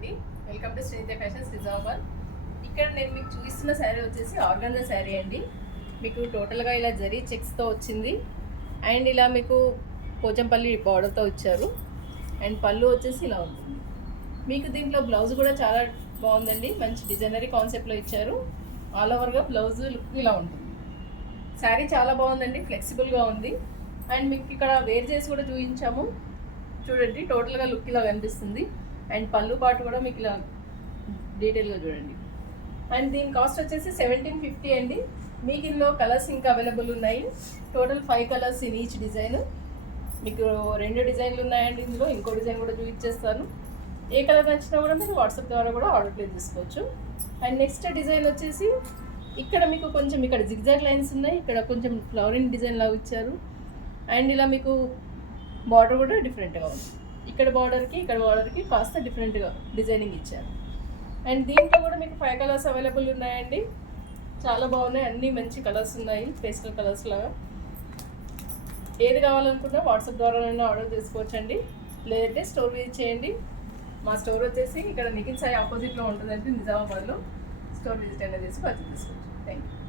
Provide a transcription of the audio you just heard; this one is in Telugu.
అండి, welcome to Srinitya fashions Nizamabad. ఇక్కడ నేను మీకు చూపిస్తున్న శారీ వచ్చేసి ఆర్గాన్జా శారీ అండి. మీకు టోటల్గా ఇలా జరీ చెక్స్తో వచ్చింది అండ్ ఇలా మీకు పోచంపల్లి బార్డర్తో ఇచ్చారు అండ్ పళ్ళు వచ్చేసి ఇలా ఉంటుంది. మీకు దీంట్లో బ్లౌజ్ కూడా చాలా బాగుందండి, మంచి డిజైనరీ కాన్సెప్ట్లో ఇచ్చారు. ఆల్ ఓవర్గా బ్లౌజ్ లుక్ ఇలా ఉంటుంది. శారీ చాలా బాగుందండి, ఫ్లెక్సిబుల్గా ఉంది అండ్ మీకు ఇక్కడ వేర్ చేసి కూడా చూపించాము చూడండి. టోటల్గా లుక్ ఇలా కనిపిస్తుంది అండ్ పళ్ళు పాటు కూడా మీకు ఇలా డీటెయిల్గా చూడండి. అండ్ దీని కాస్ట్ వచ్చేసి 1750 అండి. మీకు ఇందులో కలర్స్ ఇంకా అవైలబుల్ ఉన్నాయి. Total 5 colours in each design. మీకు 2 డిజైన్లు ఉన్నాయండి ఇందులో, ఇంకో డిజైన్ కూడా చూపించేస్తాను. ఏ కలర్ నచ్చినా కూడా మీరు వాట్సాప్ ద్వారా కూడా ఆర్డర్ ప్లేస్ చేసుకోవచ్చు. అండ్ నెక్స్ట్ డిజైన్ వచ్చేసి ఇక్కడ మీకు కొంచెం ఇక్కడ జిగ్జాగ్ లైన్స్ ఉన్నాయి, ఇక్కడ కొంచెం ఫ్లవరింగ్ డిజైన్ లాగా ఇచ్చారు అండ్ ఇలా మీకు బార్డర్ కూడా డిఫరెంట్గా ఉంది. ఇక్కడ బార్డర్కి కాస్త డిఫరెంట్గా డిజైనింగ్ ఇచ్చారు. అండ్ దీంట్లో కూడా మీకు 5 కలర్స్ అవైలబుల్ ఉన్నాయండి. చాలా బాగున్నాయి, అన్నీ మంచి కలర్స్ ఉన్నాయి, పేస్టల్ కలర్స్ లాగా. ఏది కావాలనుకున్నా వాట్సాప్ ద్వారా ఆర్డర్ చేసుకోవచ్చండి, లేదంటే స్టోర్ విజిట్ చేయండి. మా స్టోర్ వచ్చేసి ఇక్కడ నిఖిల్ సాయి ఆపోజిట్లో ఉంటుందండి నిజామాబాద్లో. స్టోర్ విజిట్ అనేది చేసి పర్చేస్ చేసుకోవచ్చు. Thank you.